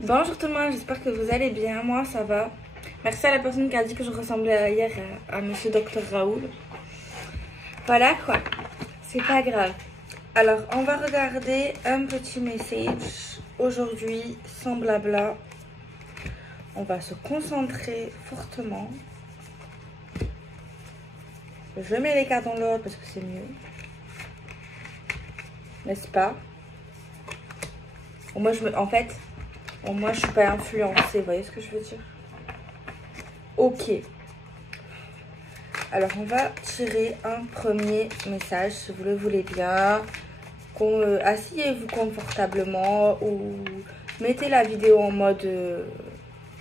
Bonjour tout le monde, j'espère que vous allez bien. Moi ça va. Merci à la personne qui a dit que je ressemblais hier à monsieur Dr Raoul. Voilà quoi, c'est pas grave. Alors on va regarder un petit message aujourd'hui sans blabla. On va se concentrer fortement. Je mets les cartes dans l'ordre parce que c'est mieux. N'est-ce pas? Moi moi je suis pas influencée, vous voyez ce que je veux dire? Ok. Alors on va tirer un premier message si vous le voulez bien. Asseyez-vous confortablement ou mettez la vidéo en mode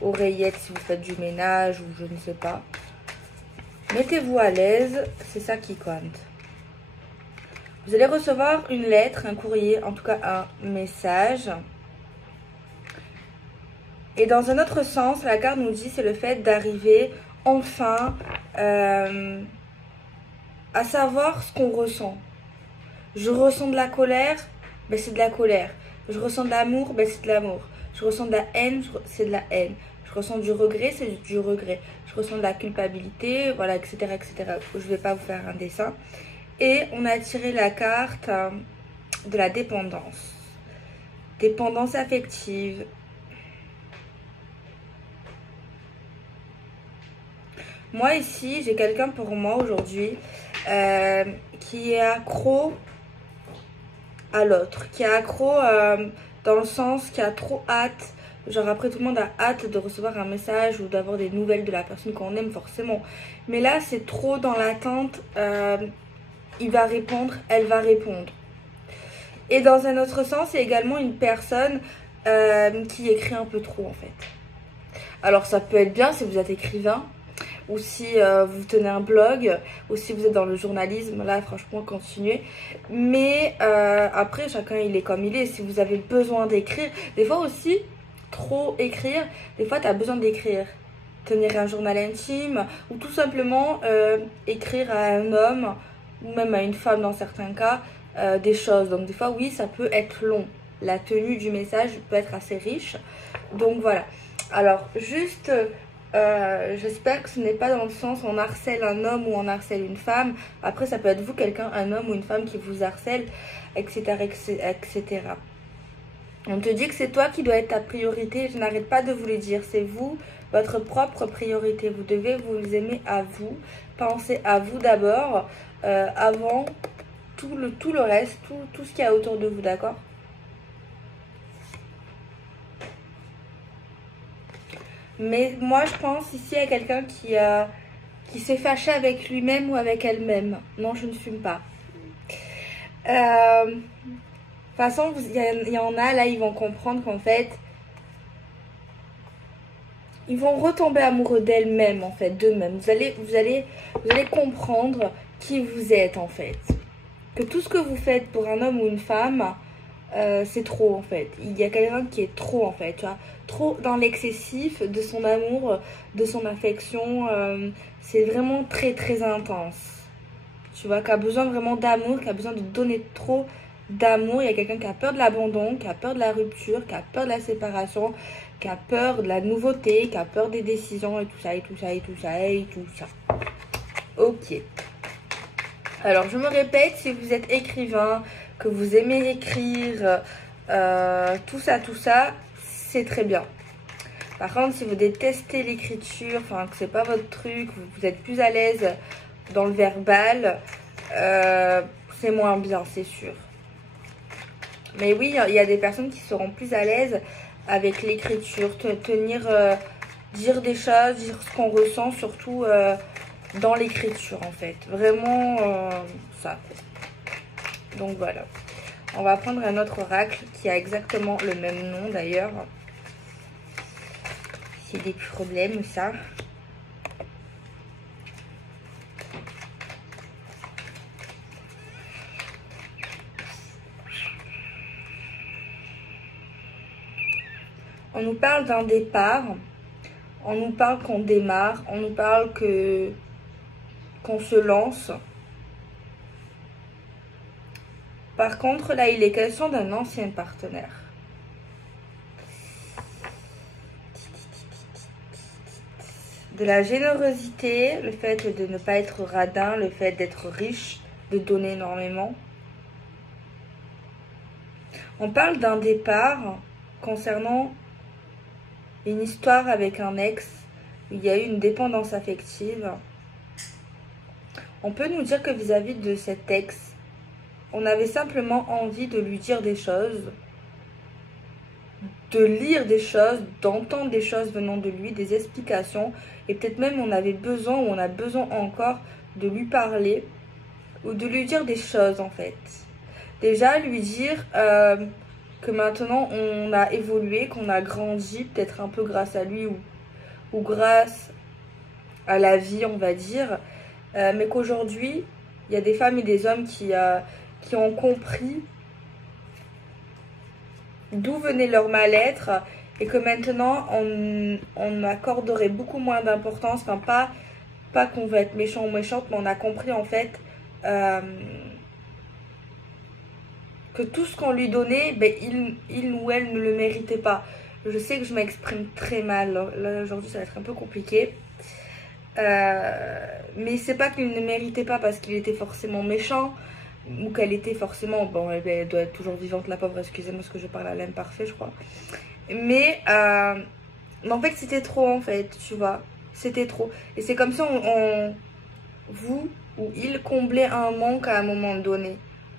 oreillette si vous faites du ménage ou je ne sais pas. Mettez-vous à l'aise, c'est ça qui compte. Vous allez recevoir une lettre, un courrier, en tout cas un message. Et dans un autre sens, la carte nous dit c'est le fait d'arriver enfin à savoir ce qu'on ressent. Je ressens de la colère, ben c'est de la colère. Je ressens de l'amour, ben c'est de l'amour. Je ressens de la haine, c'est de la haine. Je ressens du regret, c'est du regret. Je ressens de la culpabilité, voilà, etc., etc. Je ne vais pas vous faire un dessin. Et on a tiré la carte de la dépendance. Dépendance affective. Moi ici, j'ai quelqu'un pour moi aujourd'hui qui est accro à l'autre, qui est accro dans le sens qui a trop hâte, genre après tout le monde a hâte de recevoir un message ou d'avoir des nouvelles de la personne qu'on aime forcément, mais là c'est trop dans l'attente, il va répondre, elle va répondre. Et dans un autre sens, il y a également une personne qui écrit un peu trop en fait. Alors ça peut être bien si vous êtes écrivain, ou si vous tenez un blog, ou si vous êtes dans le journalisme, là franchement continuez. Mais après chacun il est comme il est. Si vous avez besoin d'écrire, des fois aussi trop écrire, des fois tu as besoin d'écrire, tenir un journal intime, ou tout simplement écrire à un homme ou même à une femme dans certains cas des choses. Donc des fois oui ça peut être long, la tenue du message peut être assez riche, donc voilà. Alors juste j'espère que ce n'est pas dans le sens où on harcèle un homme ou on harcèle une femme. Après ça peut être vous, quelqu'un, un homme ou une femme qui vous harcèle, etc., etc. On te dit que c'est toi qui dois être ta priorité. Je n'arrête pas de vous le dire, c'est vous, votre propre priorité. Vous devez vous aimer à vous, pensez à vous d'abord, avant tout le reste, tout ce qu'il y a autour de vous, d'accord? Mais moi, je pense ici à quelqu'un qui s'est fâché avec lui-même ou avec elle-même. Non, je ne fume pas. De toute façon, il y en a, là, ils vont comprendre qu'en fait, ils vont retomber amoureux d'elles-mêmes, en fait, d'eux-mêmes. Vous allez comprendre qui vous êtes, en fait. Que tout ce que vous faites pour un homme ou une femme, c'est trop en fait. Il y a quelqu'un qui est trop en fait, tu vois, trop dans l'excessif de son amour, de son affection. C'est vraiment très très intense. Tu vois, qui a besoin vraiment d'amour, qui a besoin de donner trop d'amour. Il y a quelqu'un qui a peur de l'abandon, qui a peur de la rupture, qui a peur de la séparation, qui a peur de la nouveauté, qui a peur des décisions et tout ça, et tout ça, et tout ça, et tout ça. Ok. Alors, je me répète, si vous êtes écrivain, que vous aimez écrire, tout ça, c'est très bien. Par contre, si vous détestez l'écriture, enfin que c'est pas votre truc, vous êtes plus à l'aise dans le verbal, c'est moins bien, c'est sûr. Mais oui, il y a des personnes qui seront plus à l'aise avec l'écriture, dire des choses, dire ce qu'on ressent, surtout dans l'écriture en fait. Vraiment ça. Donc voilà. On va prendre un autre oracle qui a exactement le même nom d'ailleurs. C'est des problèmes ça. On nous parle d'un départ. On nous parle qu'on démarre. On nous parle qu'on se lance. Par contre, là, il est question d'un ancien partenaire. de la générosité, le fait de ne pas être radin, le fait d'être riche, de donner énormément. On parle d'un départ concernant une histoire avec un ex, où il y a eu une dépendance affective. On peut nous dire que vis-à-vis de cet ex, on avait simplement envie de lui dire des choses, de lire des choses, d'entendre des choses venant de lui, des explications. Et peut-être même on avait besoin, ou on a besoin encore, de lui parler, ou de lui dire des choses en fait. Déjà lui dire que maintenant on a évolué, qu'on a grandi, peut-être un peu grâce à lui ou grâce à la vie on va dire. Mais qu'aujourd'hui il y a des femmes et des hommes qui ont compris d'où venait leur mal-être et que maintenant on accorderait beaucoup moins d'importance, enfin pas qu'on va être méchant ou méchante, mais on a compris en fait que tout ce qu'on lui donnait, ben, il ou elle ne le méritait pas. Je sais que je m'exprime très mal, là aujourd'hui ça va être un peu compliqué. Mais c'est pas qu'il ne méritait pas parce qu'il était forcément méchant ou qu'elle était forcément, bon elle doit être toujours vivante la pauvre, excusez-moi parce que je parle à l'imparfait je crois, mais en fait c'était trop en fait, tu vois, c'était trop et c'est comme si vous ou il comblait un manque à un moment donné,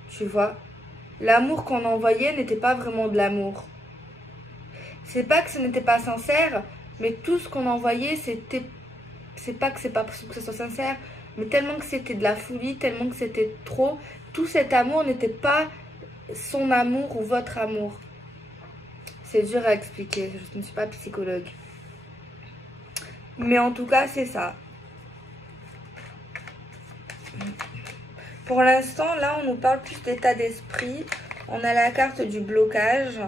tu vois. L'amour qu'on envoyait n'était pas vraiment de l'amour, c'est pas que ce n'était pas sincère, mais tout ce qu'on envoyait c'était, c'est pas que c'est pas possible que ce soit sincère, mais tellement que c'était de la folie, tellement que c'était trop. Tout cet amour n'était pas son amour ou votre amour. C'est dur à expliquer, je ne suis pas psychologue. Mais en tout cas, c'est ça. Pour l'instant, là, on nous parle plus d'état d'esprit. On a la carte du blocage.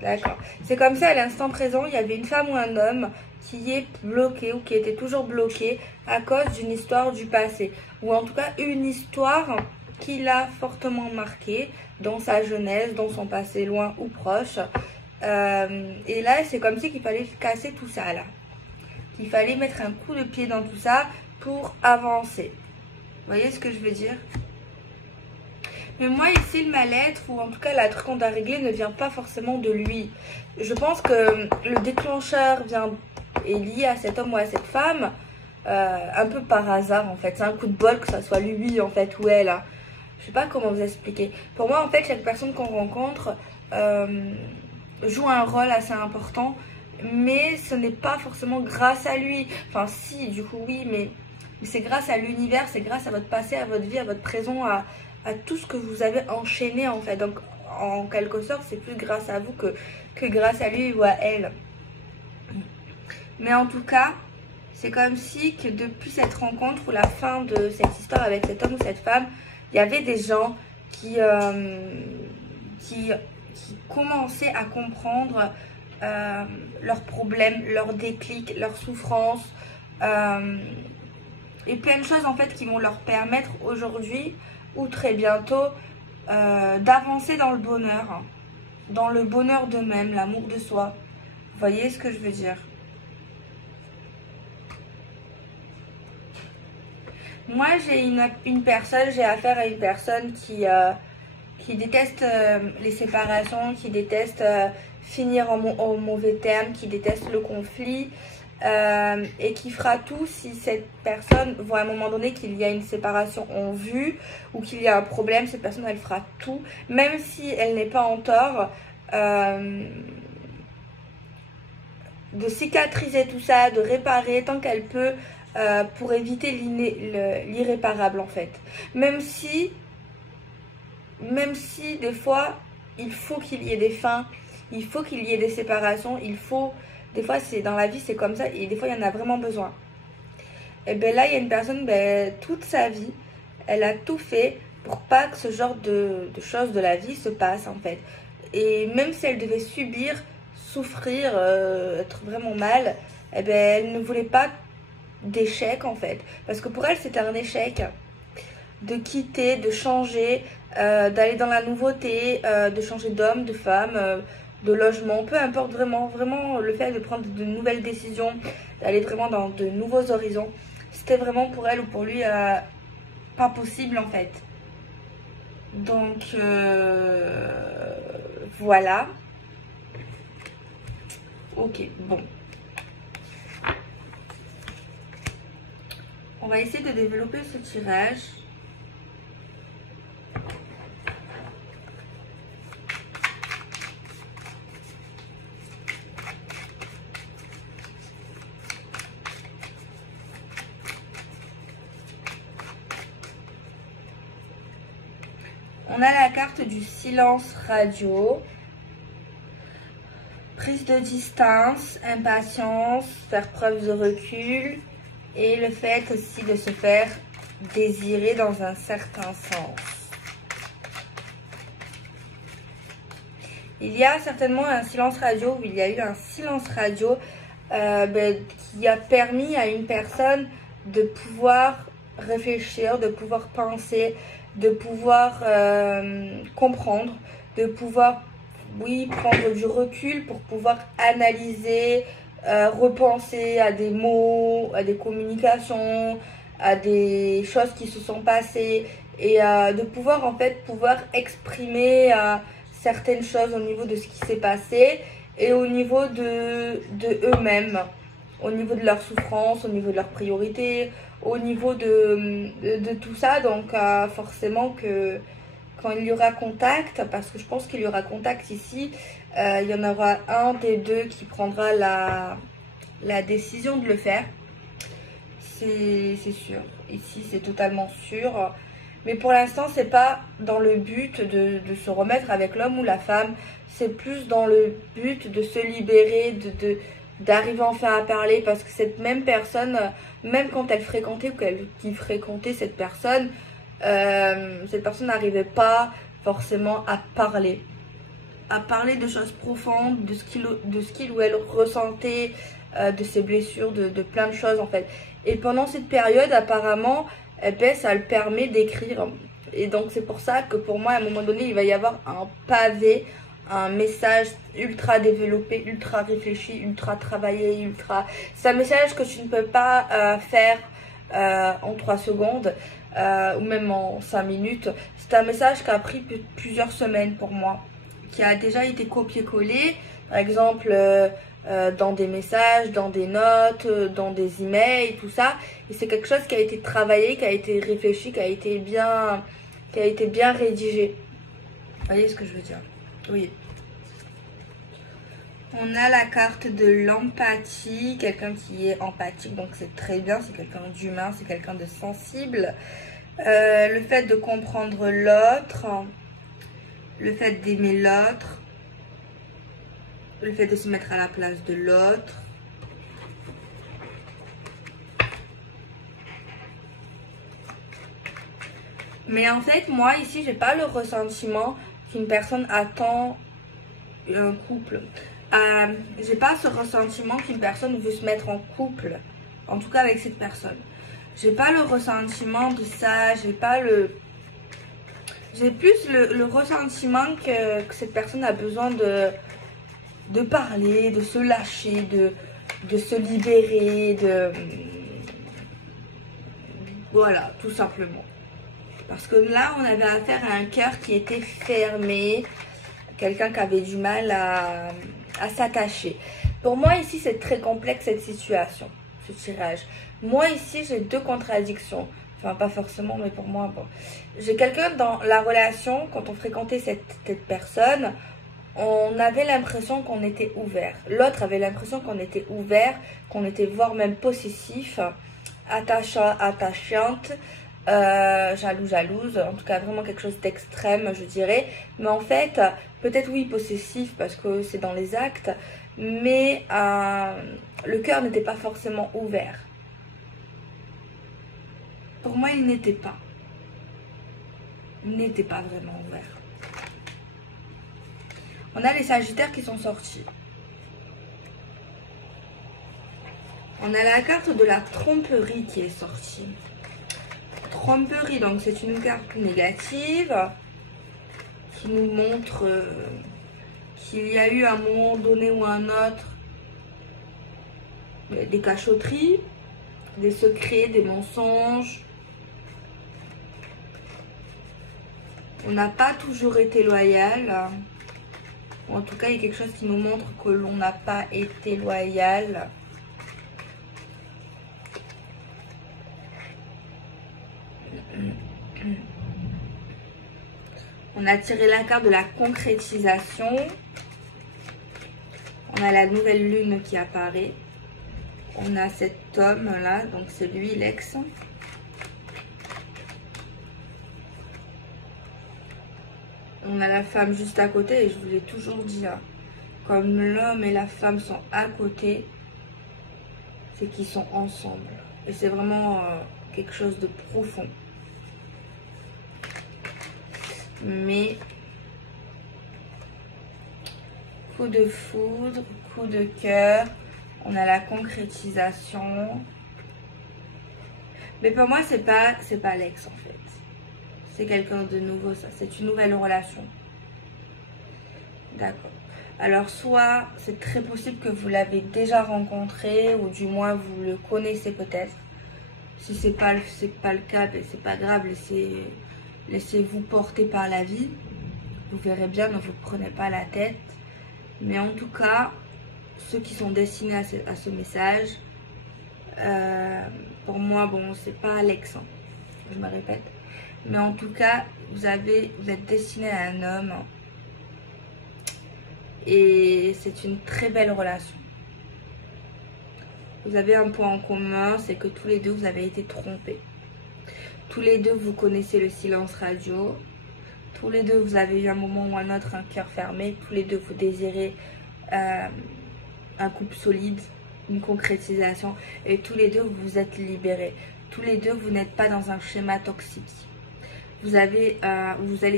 D'accord. C'est comme ça, à l'instant présent, il y avait une femme ou un homme qui est bloqué ou qui était toujours bloqué à cause d'une histoire du passé. Ou en tout cas, une histoire qui l'a fortement marqué dans sa jeunesse, dans son passé loin ou proche. Et là, c'est comme si qu'il fallait casser tout ça, là. Qu'il fallait mettre un coup de pied dans tout ça pour avancer. Vous voyez ce que je veux dire? Mais moi ici le mal-être ou en tout cas la truc qu'on doit régler ne vient pas forcément de lui. Je pense que le déclencheur est lié à cet homme ou à cette femme un peu par hasard en fait. C'est un coup de bol que ça soit lui en fait ou elle. Hein. Je sais pas comment vous expliquer. Pour moi en fait chaque personne qu'on rencontre joue un rôle assez important. Mais ce n'est pas forcément grâce à lui. Enfin si du coup oui, mais c'est grâce à l'univers, c'est grâce à votre passé, à votre vie, à votre présent, à tout ce que vous avez enchaîné en fait. Donc en quelque sorte c'est plus grâce à vous que grâce à lui ou à elle. Mais en tout cas c'est comme si que depuis cette rencontre ou la fin de cette histoire avec cet homme ou cette femme, il y avait des gens qui commençaient à comprendre leurs problèmes, leurs déclics, leurs souffrances et plein de choses en fait qui vont leur permettre aujourd'hui ou très bientôt d'avancer dans le bonheur d'eux-mêmes, l'amour de soi. Vous voyez ce que je veux dire? Moi j'ai affaire à une personne qui déteste les séparations, qui déteste finir en mauvais termes, qui déteste le conflit. Et qui fera tout si cette personne voit à un moment donné qu'il y a une séparation en vue ou qu'il y a un problème, cette personne elle fera tout, même si elle n'est pas en tort, de cicatriser tout ça, de réparer tant qu'elle peut pour éviter l'irréparable en fait. Même si des fois il faut qu'il y ait des fins, il faut qu'il y ait des séparations, des fois, dans la vie, c'est comme ça. Et des fois, il y en a vraiment besoin. Et bien là, il y a une personne, toute sa vie, elle a tout fait pour pas que ce genre de choses de la vie se passe, en fait. Et même si elle devait subir, souffrir, être vraiment mal, elle ne voulait pas d'échec, en fait. Parce que pour elle, c'était un échec de quitter, de changer, d'aller dans la nouveauté, de changer d'homme, de femme, de logement, peu importe vraiment le fait de prendre de nouvelles décisions, d'aller vraiment dans de nouveaux horizons, c'était vraiment pour elle ou pour lui pas possible en fait. Donc voilà. Ok, bon. On va essayer de développer ce tirage. On a la carte du silence radio. Prise de distance, impatience, faire preuve de recul et le fait aussi de se faire désirer dans un certain sens. Il y a certainement un silence radio, il y a eu un silence radio qui a permis à une personne de pouvoir réfléchir, de pouvoir penser, de pouvoir comprendre, de pouvoir, oui, prendre du recul pour pouvoir analyser, repenser à des mots, à des communications, à des choses qui se sont passées et de pouvoir en fait exprimer certaines choses au niveau de ce qui s'est passé et au niveau de eux-mêmes, au niveau de leur souffrance, au niveau de leurs priorités, au niveau de tout ça. Donc forcément que quand il y aura contact, parce que je pense qu'il y aura contact ici, il y en aura un des deux qui prendra la décision de le faire. C'est sûr. Ici, c'est totalement sûr. Mais pour l'instant, c'est pas dans le but de se remettre avec l'homme ou la femme. C'est plus dans le but de se libérer, d'arriver enfin à parler. Parce que cette même personne, même quand elle fréquentait ou qu'il fréquentait cette personne n'arrivait pas forcément à parler de choses profondes, de ce qu'il ou elle ressentait, de ses blessures, de plein de choses en fait. Et pendant cette période, apparemment, ça le permet d'écrire. Et donc c'est pour ça que pour moi, à un moment donné, il va y avoir un pavé, un message ultra développé, ultra réfléchi, ultra travaillé, c'est un message que tu ne peux pas faire en 3 secondes. Ou même en 5 minutes. C'est un message qui a pris plusieurs semaines pour moi, qui a déjà été copié-collé, par exemple dans des messages, dans des notes, dans des emails, tout ça. Et c'est quelque chose qui a été travaillé, qui a été réfléchi, qui a été bien rédigé. Vous voyez ce que je veux dire? Oui. On a la carte de l'empathie, quelqu'un qui est empathique, donc c'est très bien, c'est quelqu'un d'humain, c'est quelqu'un de sensible. Le fait de comprendre l'autre, le fait d'aimer l'autre, le fait de se mettre à la place de l'autre. Mais en fait, moi ici, j'ai pas le ressentiment qu'une personne attend un couple. J'ai pas ce ressentiment qu'une personne veut se mettre en couple, en tout cas avec cette personne. J'ai pas le ressentiment de ça, j'ai plus le ressentiment que cette personne a besoin de parler, de se lâcher, de se libérer, voilà, tout simplement. Parce que là, on avait affaire à un cœur qui était fermé, quelqu'un qui avait du mal à s'attacher. Pour moi, ici, c'est très complexe cette situation, ce tirage. Moi, ici, j'ai 2 contradictions. Enfin, pas forcément, mais pour moi, bon. J'ai quelqu'un dans la relation, quand on fréquentait cette personne, on avait l'impression qu'on était ouvert. L'autre avait l'impression qu'on était ouvert, qu'on était voire même possessif, attachante, jalouse, en tout cas vraiment quelque chose d'extrême, je dirais. Mais en fait, peut-être oui, possessif parce que c'est dans les actes, mais le cœur n'était pas forcément ouvert. Pour moi, il n'était pas. Il n'était pas vraiment ouvert. On a les Sagittaires qui sont sortis. On a la carte de la tromperie qui est sortie. Tromperie, donc c'est une carte négative qui nous montre qu'il y a eu à un moment donné ou un autre des cachotteries, des secrets, des mensonges. On n'a pas toujours été loyal. Ou en tout cas, il y a quelque chose qui nous montre que l'on n'a pas été loyal. On a tiré la carte de la concrétisation. On a la nouvelle lune qui apparaît. On a cet homme là, donc c'est lui l'ex. On a la femme juste à côté et je vous l'ai toujours dit, hein, comme l'homme et la femme sont à côté, c'est qu'ils sont ensemble. Et c'est vraiment quelque chose de profond. Mais coup de foudre, coup de cœur, on a la concrétisation. Mais pour moi, c'est pas l'ex en fait. C'est quelqu'un de nouveau, ça. C'est une nouvelle relation. D'accord. Alors, soit c'est très possible que vous l'avez déjà rencontré, ou du moins vous le connaissez peut-être. Si c'est pas le cas, ben c'est pas grave. Laissez-vous porter par la vie. Vous verrez bien, ne vous prenez pas la tête. Mais en tout cas, ceux qui sont destinés à ce message, pour moi, bon, c'est pas Alex, hein, je me répète. Mais en tout cas, vous êtes destiné à un homme. Et c'est une très belle relation. Vous avez un point en commun, c'est que tous les deux, vous avez été trompés. Tous les deux, vous connaissez le silence radio. Tous les deux, vous avez eu un moment ou un autre un cœur fermé. Tous les deux, vous désirez un couple solide, une concrétisation. Et tous les deux, vous vous êtes libérés. Tous les deux, vous n'êtes pas dans un schéma toxique. Vous allez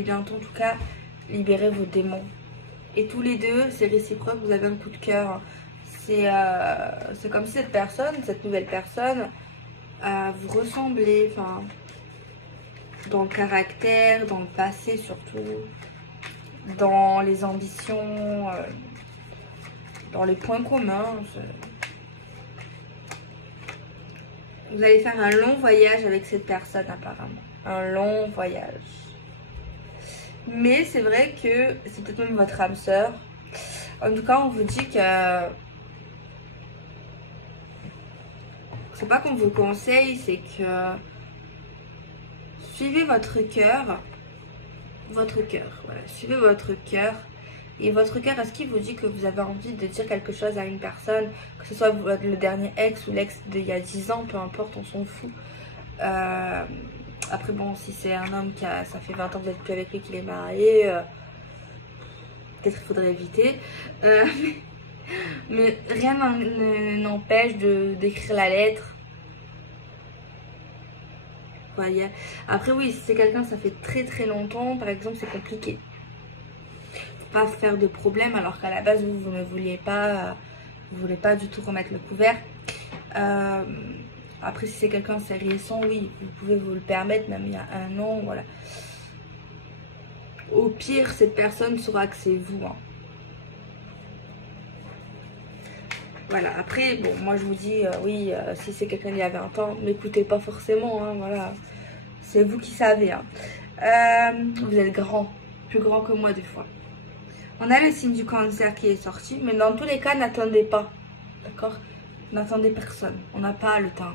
bientôt, en tout cas, libérer vos démons. Et tous les deux, c'est réciproque, vous avez un coup de cœur. C'est comme si cette nouvelle personne, vous ressemblez, enfin, dans le caractère, dans le passé surtout, dans les ambitions, dans les points communs. Vous allez faire un long voyage avec cette personne apparemment. Un long voyage. Mais c'est vrai que c'est peut-être même votre âme sœur. En tout cas, on vous dit que c'est pas qu'on vous conseille, c'est que suivez votre cœur. Voilà. Suivez votre cœur. Et votre cœur, est-ce qu'il vous dit que vous avez envie de dire quelque chose à une personne, que ce soit le dernier ex ou l'ex d'il y a 10 ans, peu importe, on s'en fout. Après, bon, si c'est un homme ça fait 20 ans que vous n'êtes plus avec lui, qu'il est marié, peut-être qu'il faudrait éviter. Mais rien n'empêche d'écrire la lettre. Voyez. Après, oui, si c'est quelqu'un, ça fait très très longtemps, par exemple, c'est compliqué. Faut pas faire de problème, alors qu'à la base, vous ne vouliez pas, vous voulez pas du tout remettre le couvert. Après, si c'est quelqu'un c'est récent, oui, vous pouvez vous le permettre, même il y a 1 an, voilà. Au pire, cette personne saura que c'est vous. Hein. Voilà, après, bon, moi je vous dis, oui, si c'est quelqu'un d'il y a 20 ans, n'écoutez pas forcément, hein, voilà. C'est vous qui savez. Hein. Vous êtes grand, plus grand que moi des fois. On a le signe du cancer qui est sorti, mais dans tous les cas, n'attendez pas, d'accord? N'attendez personne, on n'a pas le temps.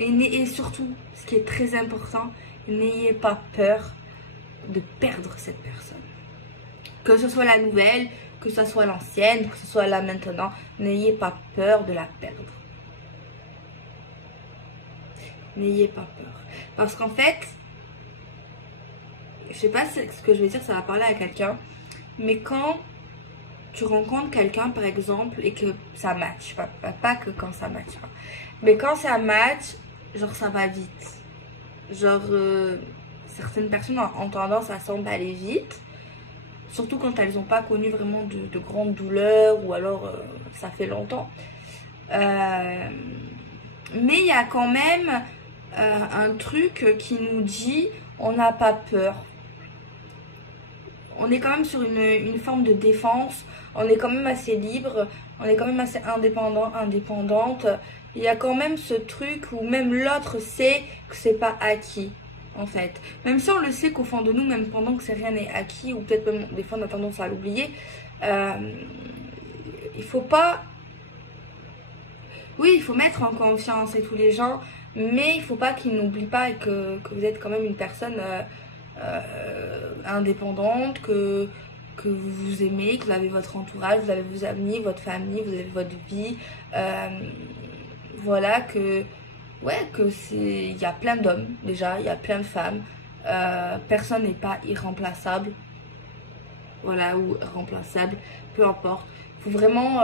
Et surtout, ce qui est très important, n'ayez pas peur de perdre cette personne. Que ce soit la nouvelle, que ce soit l'ancienne, que ce soit là maintenant, n'ayez pas peur de la perdre. N'ayez pas peur. Parce qu'en fait, je sais pas ce que je vais dire, ça va parler à quelqu'un, mais quand tu rencontres quelqu'un par exemple et que ça match, pas que quand ça match, hein, mais quand ça match, genre ça va vite. Genre certaines personnes ont tendance à s'emballer vite. Surtout quand elles n'ont pas connu vraiment de grandes douleurs ou alors ça fait longtemps. Mais il y a quand même un truc qui nous dit on n'a pas peur. on est quand même sur une forme de défense, on est quand même assez libre, on est quand même assez indépendant, indépendante. Il y a quand même ce truc où même l'autre sait que c'est pas acquis, en fait. Même si on le sait qu'au fond de nous, même pendant que c'est rien n'est acquis, ou peut-être même des fois on a tendance à l'oublier, il faut pas... Oui, il faut mettre en confiance et tous les gens, mais il faut pas qu'ils n'oublient pas que vous êtes quand même une personne indépendante, que vous vous aimez, que vous avez votre entourage, vous avez vos amis, votre famille, vous avez votre vie. Voilà, que c'est... Il y a plein d'hommes déjà, il y a plein de femmes. Personne n'est pas irremplaçable. Voilà, ou remplaçable, peu importe. Il faut vraiment...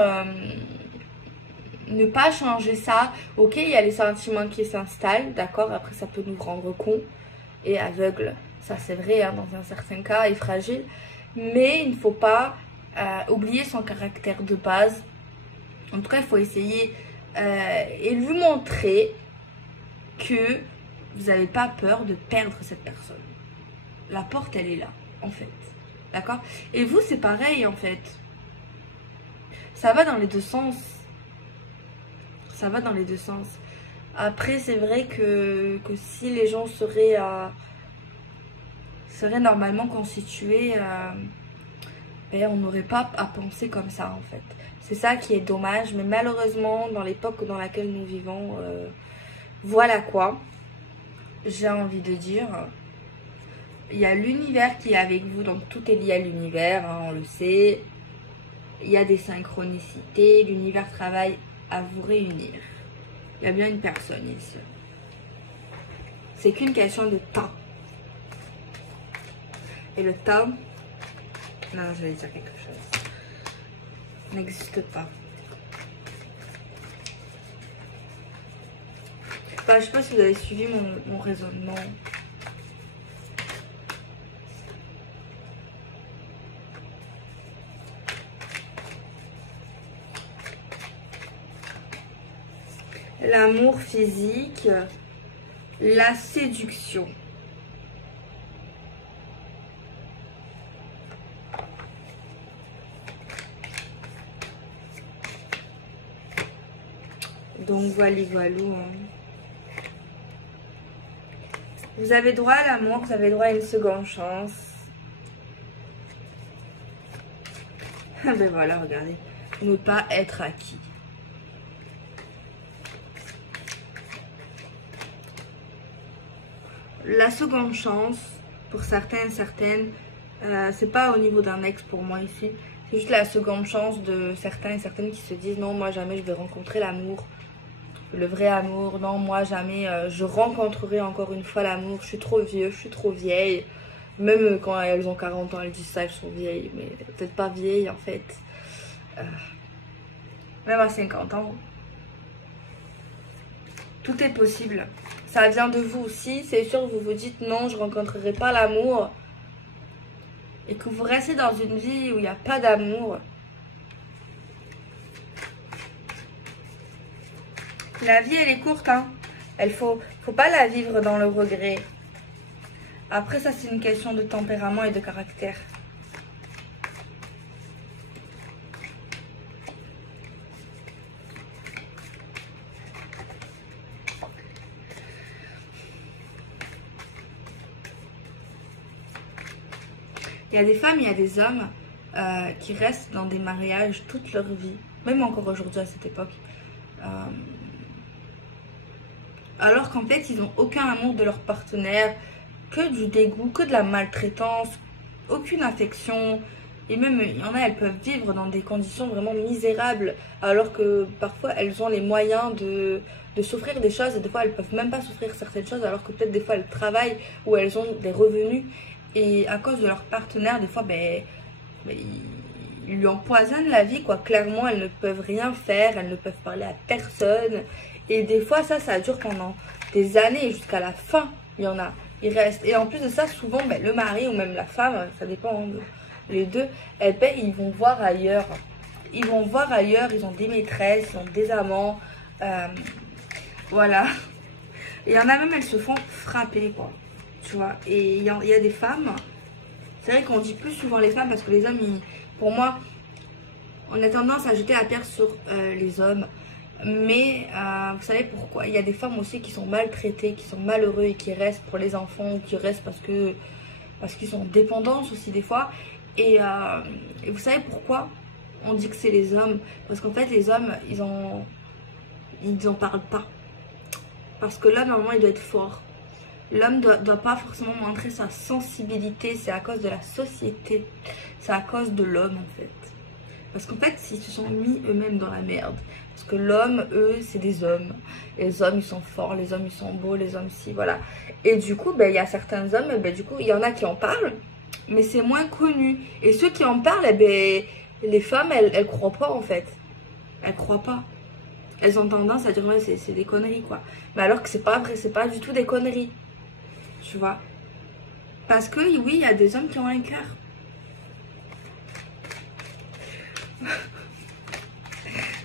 ne pas changer ça. Ok, il y a les sentiments qui s'installent, d'accord. Après, ça peut nous rendre cons et aveugles. Ça, c'est vrai, hein, dans un certain cas, et fragile. Mais il ne faut pas oublier son caractère de base. En tout cas, il faut essayer et lui montrer que vous n'avez pas peur de perdre cette personne. La porte, elle est là, en fait. D'accord? Et vous, c'est pareil, en fait. Ça va dans les deux sens. Ça va dans les deux sens. Après, c'est vrai que si les gens seraient normalement constitués, ben, on n'aurait pas à penser comme ça, en fait. C'est ça qui est dommage. Mais malheureusement, dans l'époque dans laquelle nous vivons, voilà quoi. J'ai envie de dire. Il y a l'univers qui est avec vous. Donc, tout est lié à l'univers, hein, on le sait. Il y a des synchronicités. L'univers travaille à vous réunir. Il y a bien une personne ici. C'est qu'une question de temps. Et le temps, non, je vais dire quelque chose, n'existe pas. Enfin, je sais pas si vous avez suivi mon raisonnement. L'amour physique, la séduction. Donc voilà, voilà. Vous avez droit à l'amour, vous avez droit à une seconde chance. Ah ben voilà, regardez. Ne pas être acquis. La seconde chance, pour certains et certaines, c'est pas au niveau d'un ex pour moi ici. C'est juste la seconde chance de certains et certaines qui se disent non, moi jamais je vais rencontrer l'amour. Le vrai amour, non, moi jamais je rencontrerai encore une fois l'amour. Je suis trop vieux, je suis trop vieille. Même quand elles ont 40 ans, elles disent ça, elles sont vieilles. Mais peut-être pas vieilles en fait. Même à 50 ans. Tout est possible. Ça vient de vous aussi. C'est sûr que vous vous dites non, je ne rencontrerai pas l'amour. Et que vous restez dans une vie où il n'y a pas d'amour. La vie, elle est courte, hein. Faut pas la vivre dans le regret. Après, ça, c'est une question de tempérament et de caractère. Il y a des femmes, il y a des hommes qui restent dans des mariages toute leur vie. Même encore aujourd'hui à cette époque. Alors qu'en fait, ils n'ont aucun amour de leur partenaire, que du dégoût, que de la maltraitance, aucune affection. Et même, il y en a, elles peuvent vivre dans des conditions vraiment misérables, alors que parfois, elles ont les moyens de souffrir des choses, et des fois, elles peuvent même pas souffrir certaines choses, alors que peut-être des fois, elles travaillent ou elles ont des revenus. Et à cause de leur partenaire, des fois, ils lui empoisonnent la vie, quoi. Clairement, elles ne peuvent rien faire, elles ne peuvent parler à personne. Et des fois, ça dure pendant des années, jusqu'à la fin, il y en a. Il reste. Et en plus de ça, souvent, le mari ou même la femme, ça dépend, hein, les deux, ils vont voir ailleurs. Ils vont voir ailleurs, ils ont des maîtresses, ils ont des amants. Voilà. Et il y en a même, elles se font frapper, quoi. Tu vois. Et il y a des femmes C'est vrai qu'on dit plus souvent les femmes parce que les hommes, pour moi, on a tendance à jeter la pierre sur les hommes. Mais vous savez pourquoi? Il y a des femmes aussi qui sont maltraitées, qui sont malheureuses et qui restent pour les enfants ou qui restent parce qu'ils sont dépendants aussi des fois. Et vous savez pourquoi on dit que c'est les hommes? Parce qu'en fait les hommes, ils en parlent pas. Parce que l'homme, normalement, il doit être fort. L'homme doit pas forcément montrer sa sensibilité. C'est à cause de la société. C'est à cause de l'homme, en fait. Parce qu'en fait, ils se sont mis eux-mêmes dans la merde. Parce que l'homme, eux, c'est des hommes. Les hommes, ils sont forts. Les hommes, ils sont beaux. Les hommes, si, voilà. Et du coup, ben, il y a certains hommes, ben, du coup, il y en a qui en parlent. Mais c'est moins connu. Et ceux qui en parlent, eh ben, les femmes, elles croient pas, en fait. Elles croient pas. Elles ont tendance à dire, ouais, c'est des conneries, quoi. Mais alors que c'est pas vrai, c'est pas du tout des conneries. Tu vois. Parce que, oui, il y a des hommes qui ont un cœur.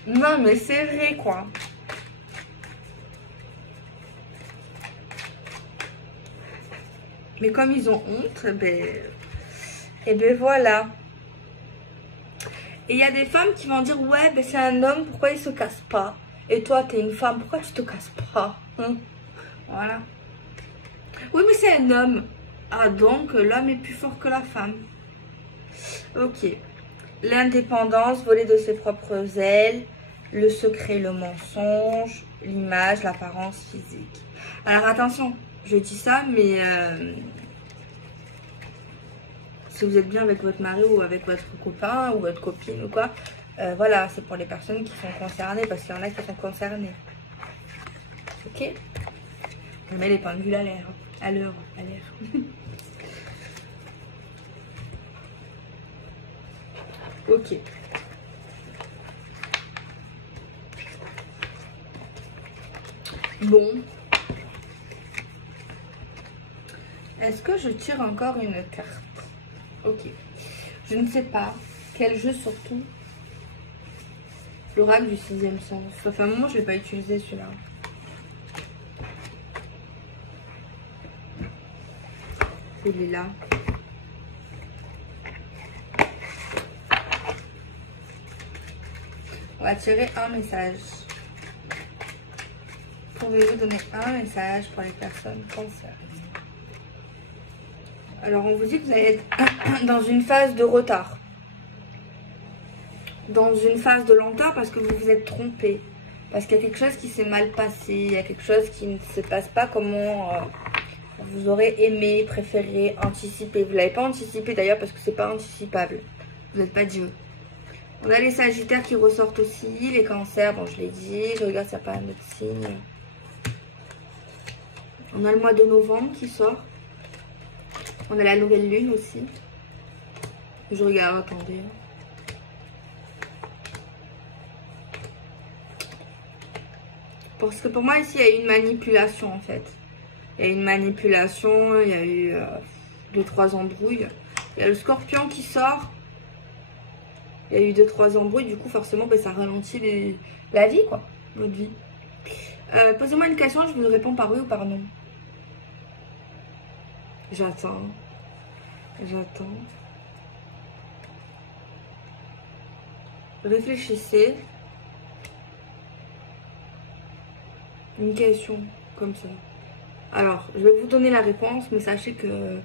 Non, mais c'est vrai, quoi. Mais comme ils ont honte, et ben voilà. Et il y a des femmes qui vont dire, ouais, ben c'est un homme, pourquoi il se casse pas? Et toi, t'es une femme, pourquoi tu te casses pas? Hein? Voilà. Oui, mais c'est un homme. Ah, donc l'homme est plus fort que la femme. Ok. L'indépendance, voler de ses propres ailes, le secret, le mensonge, l'image, l'apparence physique. Alors attention, je dis ça, mais si vous êtes bien avec votre mari ou avec votre copain ou votre copine ou quoi, voilà, c'est pour les personnes qui sont concernées, parce qu'il y en a qui sont concernées. Ok? Je mets les pendules à l'air, à l'heure, à l'air. Ok. Bon. Est-ce que je tire encore une carte? Ok. Je ne sais pas. Quel jeu surtout? L'oracle du sixième sens. Ça fait un moment que je ne l'ai pas utilisé celui-là. Celui-là. On va tirer un message. Pouvez-vous donner un message pour les personnes concernées? Alors, on vous dit que vous allez être dans une phase de retard. Dans une phase de lenteur parce que vous vous êtes trompé. Parce qu'il y a quelque chose qui s'est mal passé. Il y a quelque chose qui ne se passe pas comment vous aurez aimé, préféré, anticipé. Vous ne l'avez pas anticipé d'ailleurs parce que c'est pas anticipable. Vous n'êtes pas Dieu. On a les sagittaires qui ressortent aussi. Les cancers, bon je l'ai dit. Je regarde s'il n'y a pas un autre signe. On a le mois de novembre qui sort. On a la nouvelle lune aussi. Je regarde, attendez. Parce que pour moi ici il y a eu une manipulation en fait. Il y a eu une manipulation, il y a eu 2-3 embrouilles. Il y a le scorpion qui sort. Il y a eu 2-3 embrouilles, du coup forcément ben, ça ralentit la vie quoi, votre vie. Posez-moi une question, je vous réponds par oui ou par non. J'attends. J'attends. Réfléchissez. Une question comme ça. Alors, je vais vous donner la réponse, mais sachez que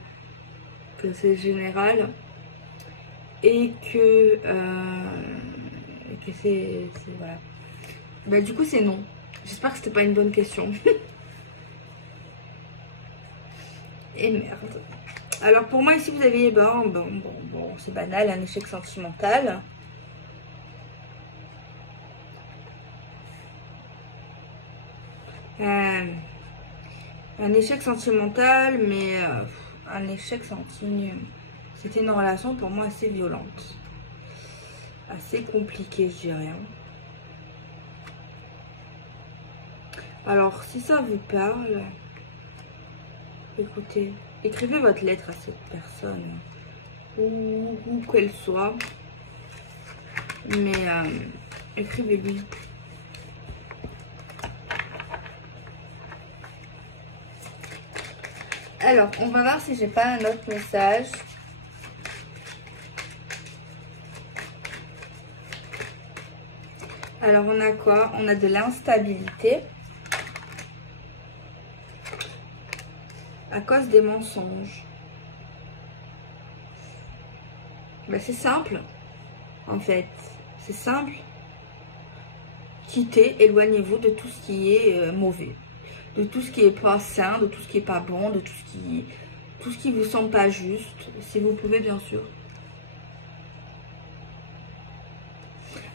c'est général. Et que c'est voilà. Bah, du coup, c'est non. J'espère que c'était pas une bonne question. Et merde. Alors pour moi ici vous avez bon c'est banal, un échec sentimental. Un échec sentimental, mais un échec sentimental. C'était une relation pour moi assez violente. Assez compliquée, je dirais. Alors si ça vous parle, écoutez. Écrivez votre lettre à cette personne, où qu'elle soit, mais écrivez-lui. Alors, on va voir si j'ai pas un autre message. Alors, on a quoi? On a de l'instabilité à cause des mensonges. Ben, c'est simple, en fait. C'est simple. Quittez, éloignez-vous de tout ce qui est mauvais. De tout ce qui est pas sain, de tout ce qui est pas bon, de tout ce qui vous semble pas juste. Si vous pouvez, bien sûr.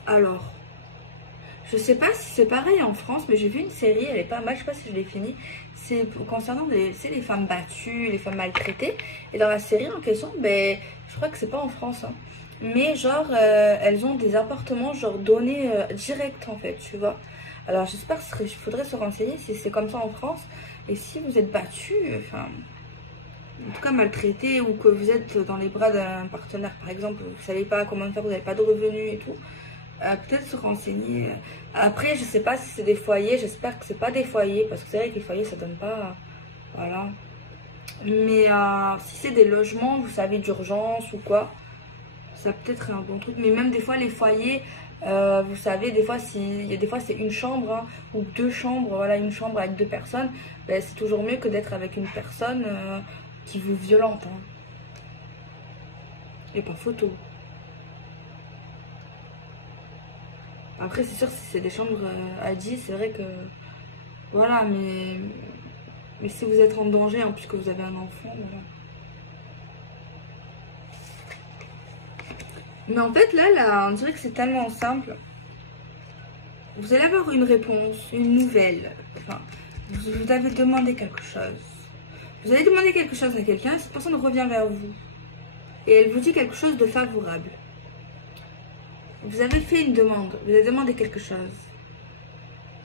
Alors, je sais pas si c'est pareil en France, mais j'ai vu une série, elle est pas mal, je sais pas si je l'ai finie. C'est concernant les femmes battues, les femmes maltraitées. Et dans la série en question, ben, je crois que c'est pas en France, hein, mais genre, elles ont des appartements genre donnés direct en fait, tu vois. Alors j'espère qu'il faudrait se renseigner si c'est comme ça en France. Et si vous êtes battu, enfin, en tout cas maltraité, ou que vous êtes dans les bras d'un partenaire par exemple, vous savez pas comment faire, vous n'avez pas de revenus et tout. Peut-être se renseigner. Après, je sais pas si c'est des foyers. J'espère que c'est pas des foyers. Parce que c'est vrai que les foyers, ça donne pas. Voilà. Mais si c'est des logements, vous savez, d'urgence ou quoi, ça peut être un bon truc. Mais même des fois, les foyers, vous savez, des fois, des fois c'est une chambre hein, ou deux chambres. Voilà, une chambre avec deux personnes. Ben, c'est toujours mieux que d'être avec une personne qui vous violente. Hein. Et pas photo. Après, c'est sûr, si c'est des chambres à 10, c'est vrai que... Voilà, mais si vous êtes en danger, hein, puisque vous avez un enfant, voilà. Mais en fait, là, on dirait que c'est tellement simple. Vous allez avoir une réponse, une nouvelle. Enfin, vous avez demandé quelque chose. Vous allez demander quelque chose à quelqu'un, cette personne revient vers vous. Et elle vous dit quelque chose de favorable. Vous avez fait une demande, vous avez demandé quelque chose.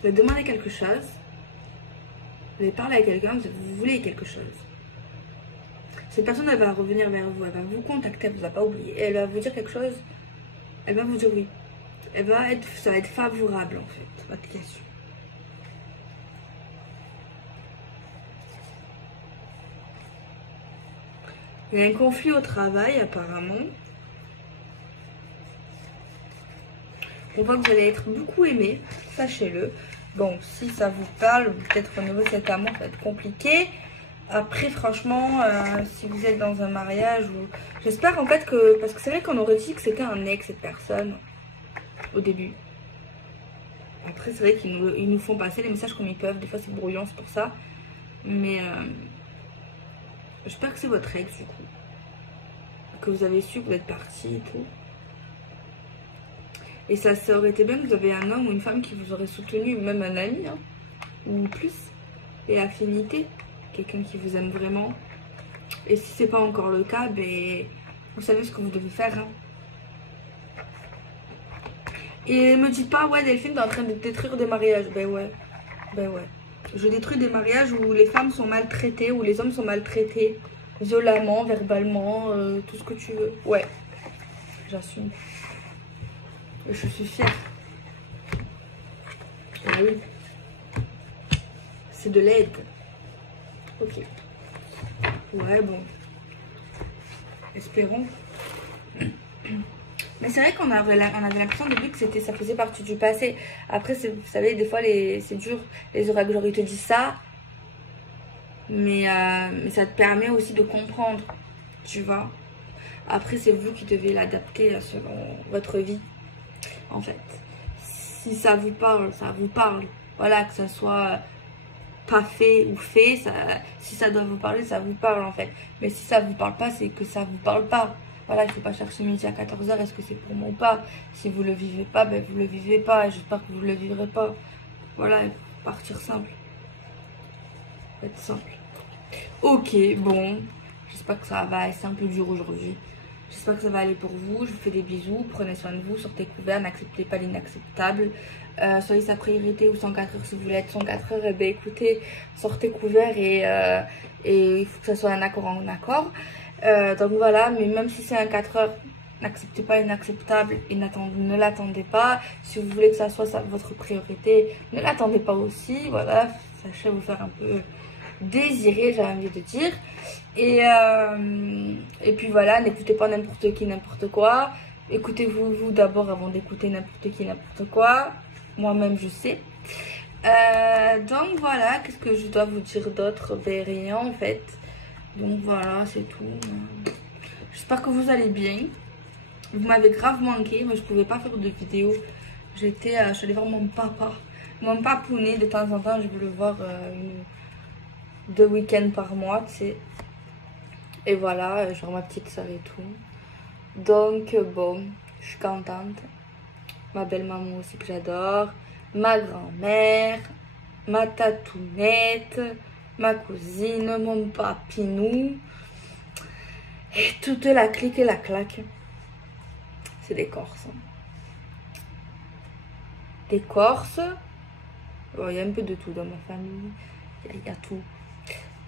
Vous avez demandé quelque chose. Vous avez parlé à quelqu'un, vous voulez quelque chose. Cette personne, elle va revenir vers vous, elle va vous contacter, elle ne vous a pas oublié. Et elle va vous dire quelque chose, elle va vous dire oui. Ça va être favorable en fait, votre question. Il y a un conflit au travail apparemment. On voit que vous allez être beaucoup aimé, sachez-le. Bon, si ça vous parle, peut-être au niveau de cet amour, ça va être compliqué. Après, franchement, si vous êtes dans un mariage, ou... j'espère en fait que... Parce que c'est vrai qu'on aurait dit que c'était un ex, cette personne, au début. Après, c'est vrai qu'ils nous font passer les messages comme ils peuvent. Des fois, c'est brouillon, c'est pour ça. Mais j'espère que c'est votre ex, du coup. Que vous avez su que vous êtes parti et tout. Et ça aurait été bien que vous avez un homme ou une femme qui vous aurait soutenu, même un ami, hein, ou plus. Et affinité, quelqu'un qui vous aime vraiment. Et si c'est pas encore le cas, ben, vous savez ce que vous devez faire. Hein. Et me dites pas, ouais Delphine, t'es en train de détruire des mariages. Ben ouais, ben ouais. Je détruis des mariages où les femmes sont maltraitées, où les hommes sont maltraités. Violemment, verbalement, tout ce que tu veux. Ouais, j'assume. Je suis fière. Ah oui. C'est de l'aide. Ok. Ouais, bon. Espérons. Mais c'est vrai qu'on avait l'impression au début que ça faisait partie du passé. Après, vous savez, des fois, c'est dur. Les oracles, ils te disent ça. Mais ça te permet aussi de comprendre. Tu vois. Après, c'est vous qui devez l'adapter selon votre vie. En fait, si ça vous parle, ça vous parle. Voilà, que ça soit pas fait ou fait, si ça doit vous parler, ça vous parle en fait. Mais si ça vous parle pas, c'est que ça vous parle pas. Voilà, il faut pas chercher midi à 14 h, est-ce que c'est pour moi ou pas. Si vous le vivez pas, ben vous le vivez pas. Et j'espère que vous le vivrez pas. Voilà, il faut partir simple. Être simple. Ok, bon. J'espère que ça va, c'est un peu dur aujourd'hui. J'espère que ça va aller pour vous. Je vous fais des bisous. Prenez soin de vous. Sortez couverts. N'acceptez pas l'inacceptable. Soyez sa priorité ou 104 heures si vous voulez être 104 heures. Eh bien, écoutez, sortez couverts et il faut que ça soit un accord en accord. Donc voilà. Mais même si c'est un 4 heures, n'acceptez pas l'inacceptable et ne l'attendez pas. Si vous voulez que ça soit votre priorité, ne l'attendez pas aussi. Voilà. Sachez vous faire un peu désirer, j'ai envie de dire. Et puis voilà, n'écoutez pas n'importe qui, n'importe quoi. Écoutez-vous d'abord avant d'écouter n'importe qui, n'importe quoi. moi-même je sais. Donc voilà, qu'est-ce que je dois vous dire d'autre? Ben rien en fait. Donc voilà, c'est tout. J'espère que vous allez bien. Vous m'avez grave manqué, mais je pouvais pas faire de vidéo. Je suis allée voir mon papa. Mon papounet, de temps en temps, je veux le voir 2 week-ends par mois, tu sais. Et voilà, genre ma petite soeur et tout. Donc bon, je suis contente. Ma belle-maman aussi que j'adore. Ma grand-mère. Ma tatounette. Ma cousine. Mon papinou. Et toute la clique et la claque. C'est des Corses. Des Corses. Bon, il y a un peu de tout dans ma famille. Il y a tout.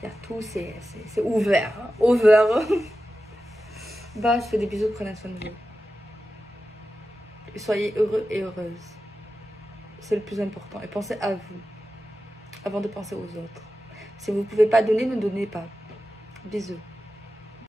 Il y a tout, c'est ouvert. Hein. Over. Bah, je fais des bisous, prenez soin de vous. Et soyez heureux et heureuses. C'est le plus important. Et pensez à vous. Avant de penser aux autres. Si vous ne pouvez pas donner, ne donnez pas. Bisous.